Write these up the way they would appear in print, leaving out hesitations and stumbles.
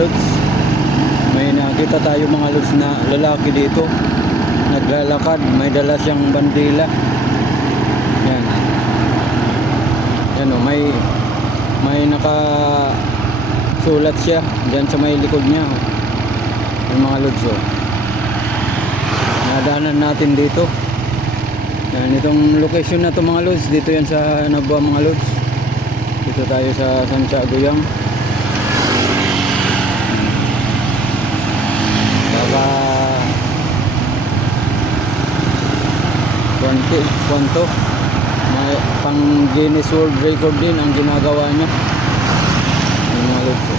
lods. May nakita tayo mga lods na lalaki dito. Naglalakad, may dala siyang bandila. Yan. Yan o, may nakasulat siya diyan sa may likod niya. Yung mga lods o. Nadaanan natin dito. Yan, itong location na to mga lods, dito yan sa Nabua mga lods. Dito tayo sa Santiago Yang. Baka kwanto may pang Guinness World Record din ang ginagawa niya. Yung mga lods o.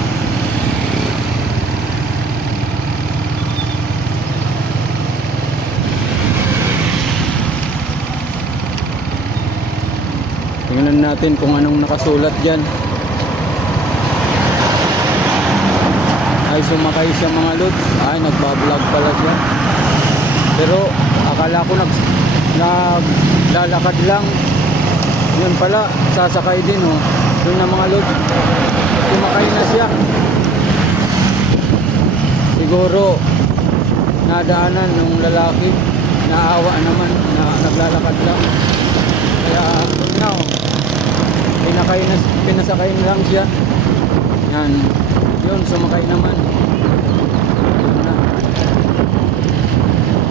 Tingnan natin kung anong nakasulat dyan. Ay, sumakay siya mga lods. Ay, nagbablog pala siya. Pero akala ko naglalakad lang. Yun pala, sasakay din oh. Yun na mga lods. Sumakay na siya. Siguro nadaanan ng lalaki. Naawa naman na naglalakad lang. Kaya yun na oh. Pinasakay lang siya. Yan. Yun, sumakay naman. Yun na.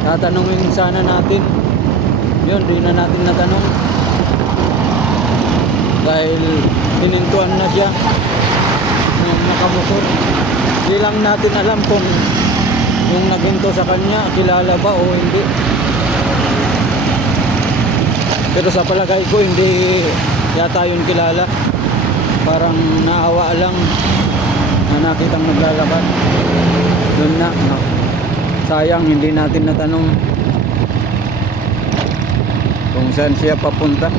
Tatanungin sana natin. Yun, di na natin natanong. Dahil tinintuan na siya ng nakamotor. Di lang natin alam kung yung naginto sa kanya, kilala ba o hindi. Pero sa palagay ko, hindi yata yun kilala. Parang naawa lang na nakitang naglalakad. Doon na. Sayang, hindi natin natanong kung saan siya papunta.